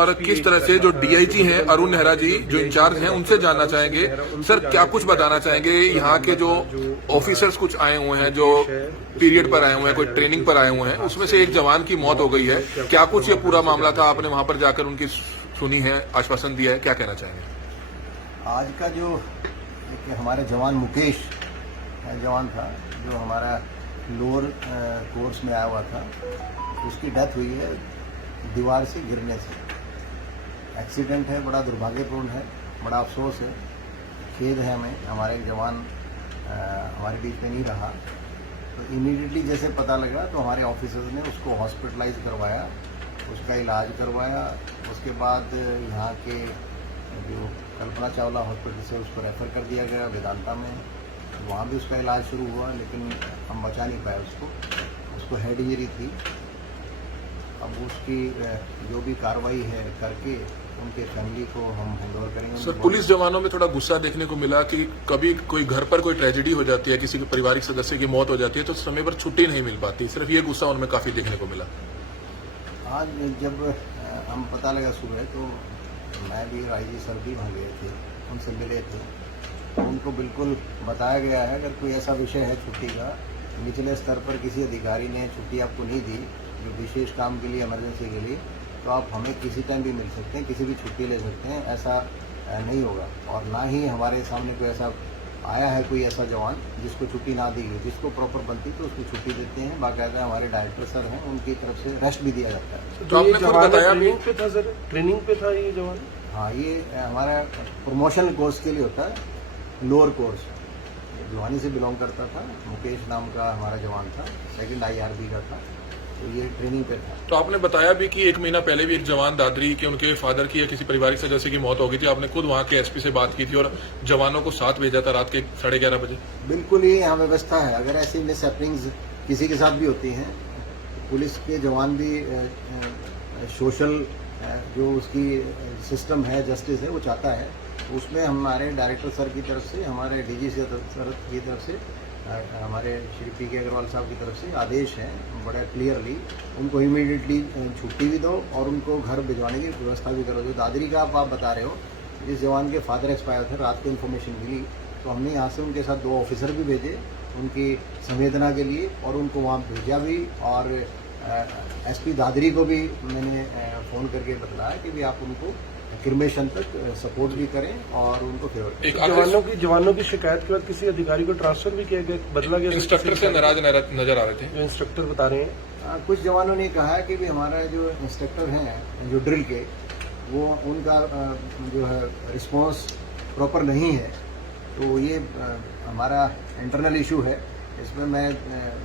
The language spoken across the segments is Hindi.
और किस तरह से जो डीआईजी हैं अरुण नेहरा जी जो इंचार्ज हैं उनसे जानना चाहेंगे। सर क्या कुछ बताना चाहेंगे, यहाँ के जो ऑफिसर्स कुछ आए हुए हैं जो पीरियड पर आए हुए हैं, कोई ट्रेनिंग पर आए हुए हैं, उसमें से एक जवान की मौत हो गई है, क्या कुछ ये पूरा मामला था, आपने वहां पर जाकर उनकी सुनी है, आश्वासन दिया है, क्या कहना चाहेंगे? आज का जो एक हमारे जवान मुकेश जवान था जो हमारा लोअर कोर्स में आया हुआ था, उसकी डेथ हुई है दीवार से गिरने से। एक्सीडेंट है, बड़ा दुर्भाग्यपूर्ण है, बड़ा अफसोस है, खेद है हमें, हमारे एक जवान हमारे बीच में नहीं रहा। तो इमीडिएटली जैसे पता लगा तो हमारे ऑफिसर्स ने उसको हॉस्पिटलाइज करवाया, उसका इलाज करवाया। उसके बाद यहाँ के जो कल्पना चावला हॉस्पिटल से उसको रेफ़र कर दिया गया वेदांता में, वहाँ भी उसका इलाज शुरू हुआ, लेकिन हम बचा नहीं पाए उसको हेड इंजरी थी। अब उसकी जो भी कार्रवाई है करके उनके फैमिली को हम हैंडओवर करेंगे। सर पुलिस जवानों में थोड़ा गुस्सा देखने को मिला कि कभी कोई घर पर कोई ट्रेजेडी हो जाती है, किसी के पारिवारिक सदस्य की मौत हो जाती है तो समय पर छुट्टी नहीं मिल पाती, सिर्फ ये गुस्सा उनमें काफी देखने को मिला। आज जब हम पता लगा सुबह तो मैं भी आईजी सर भी वहाँ गए थे, उनसे मिले थे, तो उनको बिल्कुल बताया गया है अगर कोई ऐसा विषय है छुट्टी का, निचले स्तर पर किसी अधिकारी ने छुट्टी आपको नहीं दी जो विशेष काम के लिए, इमरजेंसी के लिए, तो आप हमें किसी टाइम भी मिल सकते हैं, किसी भी छुट्टी ले सकते हैं, ऐसा नहीं होगा। और ना ही हमारे सामने कोई ऐसा आया है कोई ऐसा जवान जिसको छुट्टी ना दी गई, जिसको प्रॉपर बनती तो उसको छुट्टी देते हैं। बाकायदा हमारे डायरेक्टर सर हैं, उनकी तरफ से रेस्ट भी दिया जाता है। तो आपने खुद बताया ट्रेनिंग पे था सर, ट्रेनिंग पे था ये जवान? हाँ, ये हमारा प्रमोशनल कोर्स के लिए होता है, लोअर कोर्स। भिवानी से बिलोंग करता था, मुकेश नाम का हमारा जवान था, सेकंड IRB का था, तो ये ट्रेनिंग पे था। तो आपने बताया भी कि 1 महीना पहले भी एक जवान दादरी के उनके फादर की या किसी पारिवारिक सदस्य की मौत हो गई थी, आपने खुद वहां के SP से बात की थी और जवानों को साथ भेजा था रात के 11:30 बजे। बिल्कुल ये यहाँ व्यवस्था है, अगर ऐसी मिस हैपनिंग्स किसी के साथ भी होती हैं, पुलिस के जवान भी सोशल जो उसकी सिस्टम है, जस्टिस है, वो चाहता है, उसमें हमारे डायरेक्टर सर की तरफ से, हमारे DG सर की तरफ से, हमारे श्री PK अग्रवाल साहब की तरफ से आदेश है बड़ा क्लियरली, उनको इमीडिएटली छुट्टी भी दो और उनको घर भिजवाने की व्यवस्था भी करो। जो दादरी का आप बता रहे हो, जिस जवान के फादर एक्सपायर थे, रात को इन्फॉर्मेशन मिली तो हमने यहाँ से उनके साथ 2 ऑफिसर भी भेजे उनकी संवेदना के लिए, और उनको वहाँ भेजा भी, और SP दादरी को भी मैंने फ़ोन करके बताया कि भी आप उनको क्रिमेशन तक सपोर्ट भी करें और उनको फेवर करें। जवानों की शिकायत के बाद किसी अधिकारी को ट्रांसफर भी किया गया, बदला गया? इंस्ट्रक्टर से नाराज नजर आ रहे थे जो इंस्ट्रक्टर बता रहे हैं। कुछ जवानों ने कहा है कि भी हमारा जो इंस्ट्रक्टर हैं जो ड्रिल के, वो उनका जो है रिस्पांस प्रॉपर नहीं है, तो ये हमारा इंटरनल इशू है, इसमें मैं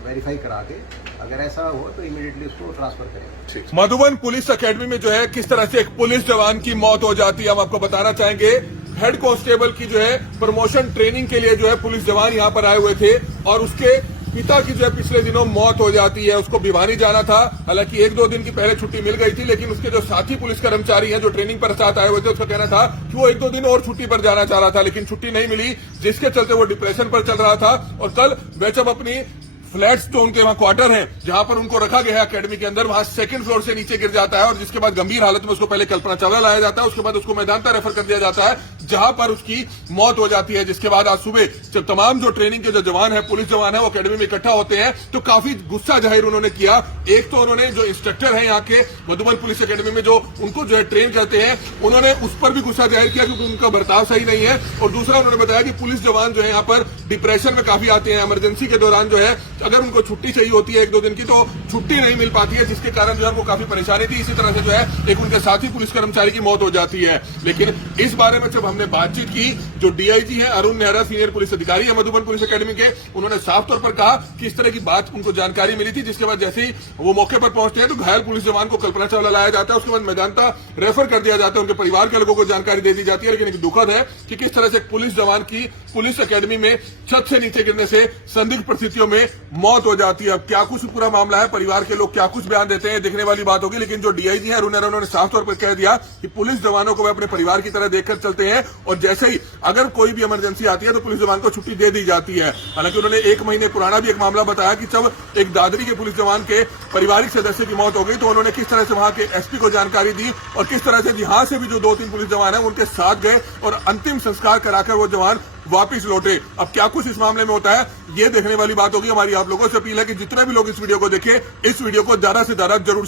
वेरीफाई करा के अगर ऐसा हो तो इमीडिएटली उसको ट्रांसफर करेंगे। मधुबन पुलिस अकेडमी में जो है किस तरह से एक पुलिस जवान की मौत हो जाती है, हम आपको बताना चाहेंगे। हेड कांस्टेबल की जो है प्रमोशन ट्रेनिंग के लिए जो है पुलिस जवान यहाँ पर आए हुए थे और उसके पिता की जो है पिछले दिनों मौत हो जाती है। उसको भिवानी जाना था, हालांकि 1-2 दिन की पहले छुट्टी मिल गई थी, लेकिन उसके जो साथी पुलिस कर्मचारी हैं जो ट्रेनिंग पर साथ आए हुए थे, उसका कहना था कि वो 1-2 दिन और छुट्टी पर जाना चाह रहा था, लेकिन छुट्टी नहीं मिली, जिसके चलते वो डिप्रेशन पर चल रहा था। और कल वे जब अपनी फ्लैट्स जो उनके वहां क्वार्टर हैं जहां पर उनको रखा गया है अकेडमी के अंदर, वहां 2nd फ्लोर से नीचे गिर जाता है और जिसके बाद गंभीर हालत में उसको पहले कल्पना चावला लाया जाता है, उसके बाद उसको मैदांता रेफर कर दिया जाता है जहां पर उसकी मौत हो जाती है। जिसके बाद आज सुबह जब तमाम जो ट्रेनिंग के जो जवान है, पुलिस जवान है, वो अकेडमी में इकट्ठा होते हैं तो काफी गुस्सा जाहिर उन्होंने किया। एक तो उन्होंने जो इंस्ट्रक्टर है यहाँ के मधुबन पुलिस अकेडमी में जो उनको जो है ट्रेन करते हैं, उन्होंने उस पर भी गुस्सा जाहिर किया क्योंकि उनका बर्ताव सही नहीं है। और दूसरा उन्होंने बताया कि पुलिस जवान जो है यहाँ पर डिप्रेशन में काफी आते हैं, इमरजेंसी के दौरान जो है अगर उनको छुट्टी चाहिए होती है 1-2 दिन की तो छुट्टी नहीं मिल पाती है, जिसके कारण जो है उनको काफी परेशानी थी। इसी तरह से जो है एक उनके साथी पुलिस कर्मचारी की मौत हो जाती है। लेकिन इस बारे में जब हमने बातचीत की, जो DIG है अरुण नेहरा, सीनियर पुलिस अधिकारी है मधुबन पुलिस अकेडमी के, उन्होंने साफ तौर पर कहा कि इस तरह की बात उनको जानकारी मिली थी, जिसके बाद जैसे ही वो मौके पर पहुंचते हैं तो घायल पुलिस जवान को कल्पना चावला लाया जाता है, उसके बाद मैदांता रेफर कर दिया जाता है, उनके परिवार के लोगों को जानकारी दे दी जाती है। लेकिन एक दुखद है कि किस तरह से एक पुलिस जवान की पुलिस अकेडमी में छत से नीचे गिरने से संदिग्ध परिस्थितियों में मौत हो जाती है। अब क्या कुछ पूरा मामला है, परिवार के लोग क्या कुछ बयान देते हैं, देखने वाली बात होगी। लेकिन जो डीआईजी है अरुण, उन्होंने साफ तौर पर कह दिया कि पुलिस जवानों को वे अपने परिवार की तरह देखकर चलते हैं और जैसे ही अगर कोई भी इमरजेंसी आती है तो पुलिस जवान को छुट्टी दे दी जाती है। हालांकि उन्होंने 1 महीने पुराना भी एक मामला बताया कि जब एक दादरी के पुलिस जवान के पारिवारिक सदस्य की मौत हो गई तो उन्होंने किस तरह से वहां के एसपी को जानकारी दी और किस तरह से यहां से भी जो 2-3 पुलिस जवान है उनके साथ गए और अंतिम संस्कार कराकर वो जवान वापिस लौटे। अब क्या कुछ इस मामले में होता है ये देखने वाली बात होगी। हमारी आप लोगों से अपील है कि जितने भी लोग इस वीडियो को देखें, इस वीडियो को ज्यादा से ज्यादा जरूर